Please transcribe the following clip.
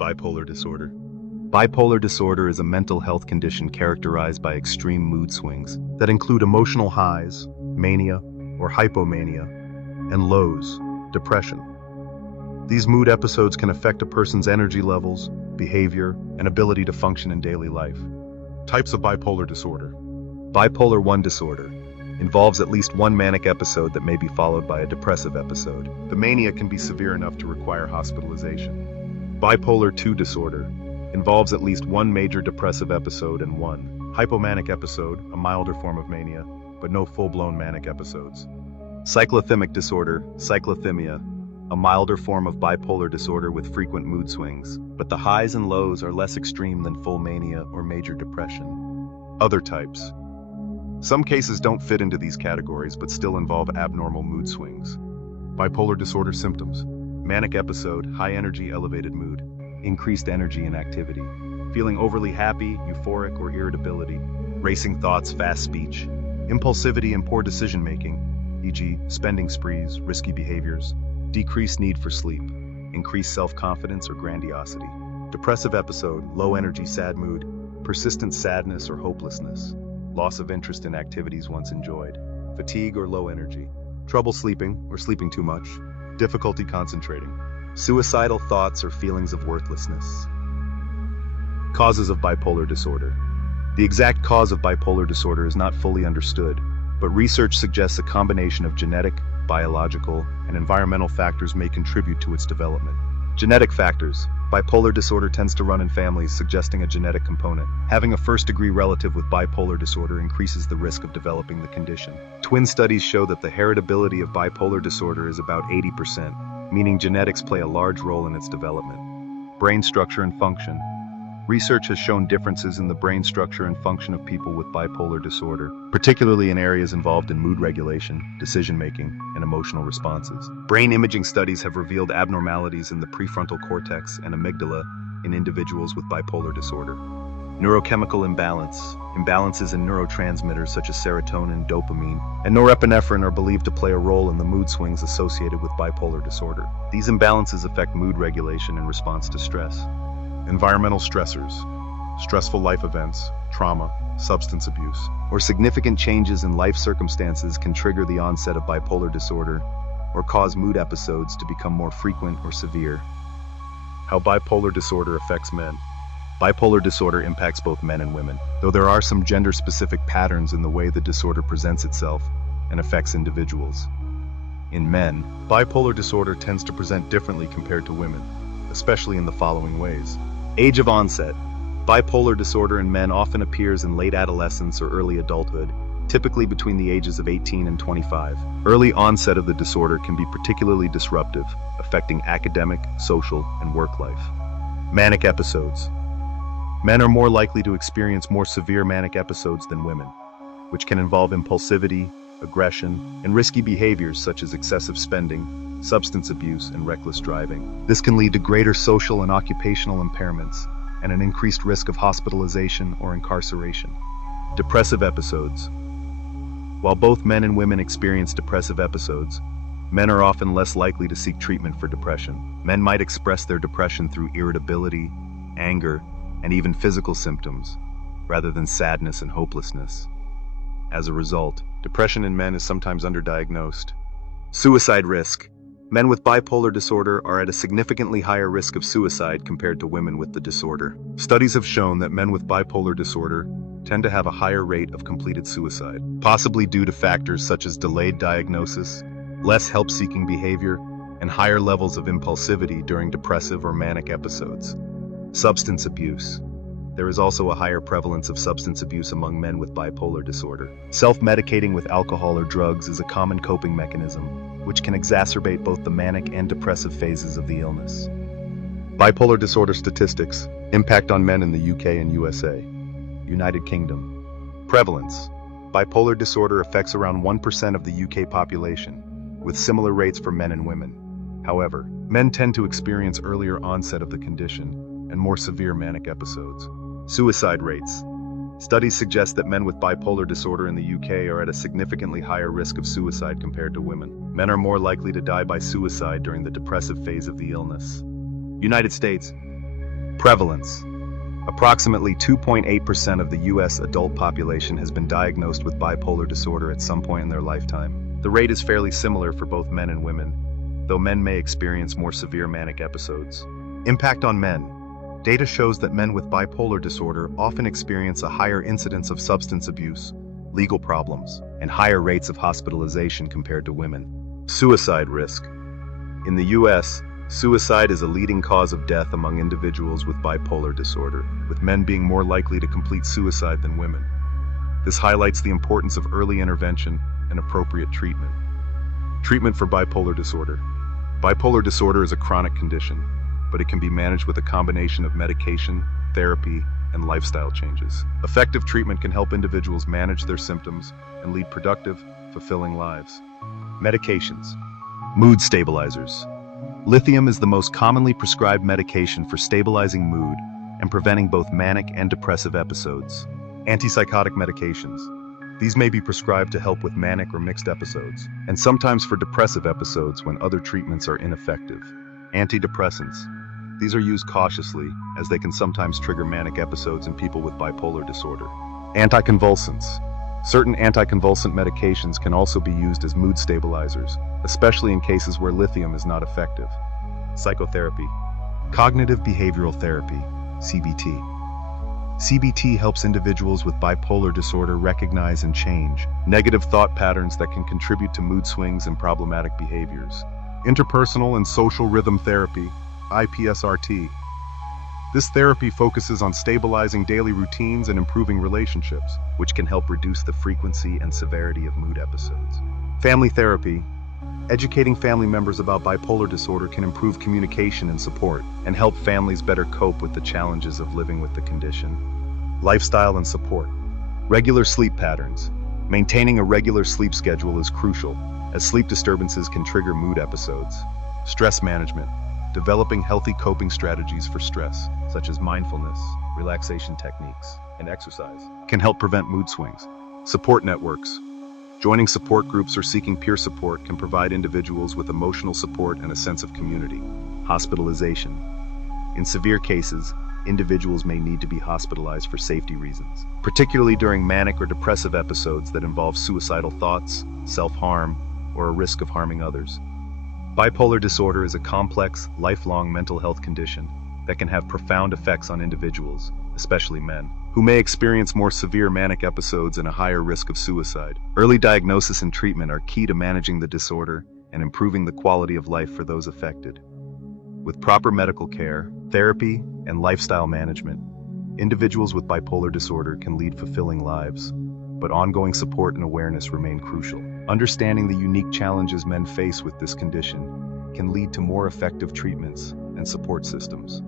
Bipolar disorder. Bipolar disorder is a mental health condition characterized by extreme mood swings that include emotional highs, mania or hypomania, and lows, depression. These mood episodes can affect a person's energy levels, behavior, and ability to function in daily life. Types of bipolar disorder. Bipolar 1 disorder involves at least one manic episode that may be followed by a depressive episode. The mania can be severe enough to require hospitalization. Bipolar 2 disorder involves at least one major depressive episode and one hypomanic episode, a milder form of mania, but no full-blown manic episodes. Cyclothymic disorder, cyclothymia, a milder form of bipolar disorder with frequent mood swings, but the highs and lows are less extreme than full mania or major depression. Other types. Some cases don't fit into these categories but still involve abnormal mood swings. Bipolar disorder symptoms. Manic episode, high energy, elevated mood, increased energy and activity, feeling overly happy, euphoric, or irritability, racing thoughts, fast speech, impulsivity and poor decision-making, e.g., spending sprees, risky behaviors, decreased need for sleep, increased self-confidence or grandiosity. Depressive episode, low energy, sad mood, persistent sadness or hopelessness, loss of interest in activities once enjoyed, fatigue or low energy, trouble sleeping or sleeping too much, difficulty concentrating, suicidal thoughts or feelings of worthlessness. Causes of bipolar disorder. The exact cause of bipolar disorder is not fully understood, but research suggests a combination of genetic, biological, and environmental factors may contribute to its development. Genetic factors. Bipolar disorder tends to run in families, suggesting a genetic component. Having a first-degree relative with bipolar disorder increases the risk of developing the condition. Twin studies show that the heritability of bipolar disorder is about 80%, meaning genetics play a large role in its development. Brain structure and function. Research has shown differences in the brain structure and function of people with bipolar disorder, particularly in areas involved in mood regulation, decision-making, and emotional responses. Brain imaging studies have revealed abnormalities in the prefrontal cortex and amygdala in individuals with bipolar disorder. Neurochemical imbalances in neurotransmitters such as serotonin, dopamine, and norepinephrine are believed to play a role in the mood swings associated with bipolar disorder. These imbalances affect mood regulation in response to stress. Environmental stressors, stressful life events, trauma, substance abuse, or significant changes in life circumstances can trigger the onset of bipolar disorder or cause mood episodes to become more frequent or severe. How bipolar disorder affects men. Bipolar disorder impacts both men and women, though there are some gender-specific patterns in the way the disorder presents itself and affects individuals. In men, bipolar disorder tends to present differently compared to women, especially in the following ways. Age of onset. Bipolar disorder in men often appears in late adolescence or early adulthood, typically between the ages of 18 and 25. Early onset of the disorder can be particularly disruptive, affecting academic, social, and work life. Manic episodes. Men are more likely to experience more severe manic episodes than women, which can involve impulsivity, aggression, and risky behaviors such as excessive spending, substance abuse, and reckless driving. This can lead to greater social and occupational impairments and an increased risk of hospitalization or incarceration. Depressive episodes. While both men and women experience depressive episodes, men are often less likely to seek treatment for depression. Men might express their depression through irritability, anger, and even physical symptoms, rather than sadness and hopelessness. As a result, depression in men is sometimes underdiagnosed. Suicide risk. Men with bipolar disorder are at a significantly higher risk of suicide compared to women with the disorder. Studies have shown that men with bipolar disorder tend to have a higher rate of completed suicide, possibly due to factors such as delayed diagnosis, less help-seeking behavior, and higher levels of impulsivity during depressive or manic episodes. Substance abuse. There is also a higher prevalence of substance abuse among men with bipolar disorder. Self-medicating with alcohol or drugs is a common coping mechanism, which can exacerbate both the manic and depressive phases of the illness. Bipolar disorder statistics. Impact on men in the UK and USA. United Kingdom. Prevalence. Bipolar disorder affects around 1% of the UK population, with similar rates for men and women. However, men tend to experience earlier onset of the condition and more severe manic episodes. Suicide rates. Studies suggest that men with bipolar disorder in the UK are at a significantly higher risk of suicide compared to women. Men are more likely to die by suicide during the depressive phase of the illness. United States. Prevalence. Approximately 2.8% of the U.S. adult population has been diagnosed with bipolar disorder at some point in their lifetime. The rate is fairly similar for both men and women, though men may experience more severe manic episodes. Impact on men. Data shows that men with bipolar disorder often experience a higher incidence of substance abuse, legal problems, and higher rates of hospitalization compared to women. Suicide risk. In the U.S., suicide is a leading cause of death among individuals with bipolar disorder, with men being more likely to complete suicide than women. This highlights the importance of early intervention and appropriate treatment. Treatment for bipolar disorder. Bipolar disorder is a chronic condition, but it can be managed with a combination of medication, therapy, and lifestyle changes. Effective treatment can help individuals manage their symptoms and lead productive, fulfilling lives. Medications. Mood stabilizers. Lithium is the most commonly prescribed medication for stabilizing mood and preventing both manic and depressive episodes. Antipsychotic medications. These may be prescribed to help with manic or mixed episodes, and sometimes for depressive episodes when other treatments are ineffective. Antidepressants. These are used cautiously, as they can sometimes trigger manic episodes in people with bipolar disorder. Anticonvulsants. Certain anticonvulsant medications can also be used as mood stabilizers, especially in cases where lithium is not effective. Psychotherapy. Cognitive behavioral therapy, CBT. CBT helps individuals with bipolar disorder recognize and change negative thought patterns that can contribute to mood swings and problematic behaviors. Interpersonal and social rhythm therapy, IPSRT. This therapy focuses on stabilizing daily routines and improving relationships, which can help reduce the frequency and severity of mood episodes. Family therapy. Educating family members about bipolar disorder can improve communication and support, and help families better cope with the challenges of living with the condition. Lifestyle and support. Regular sleep patterns. Maintaining a regular sleep schedule is crucial, as sleep disturbances can trigger mood episodes. Stress management. Developing healthy coping strategies for stress, such as mindfulness, relaxation techniques, and exercise, can help prevent mood swings. Support networks. Joining support groups or seeking peer support can provide individuals with emotional support and a sense of community. Hospitalization. In severe cases, individuals may need to be hospitalized for safety reasons, particularly during manic or depressive episodes that involve suicidal thoughts, self-harm, or a risk of harming others. Bipolar disorder is a complex, lifelong mental health condition that can have profound effects on individuals, especially men, who may experience more severe manic episodes and a higher risk of suicide. Early diagnosis and treatment are key to managing the disorder and improving the quality of life for those affected. With proper medical care, therapy, and lifestyle management, individuals with bipolar disorder can lead fulfilling lives, but ongoing support and awareness remain crucial. Understanding the unique challenges men face with this condition can lead to more effective treatments and support systems.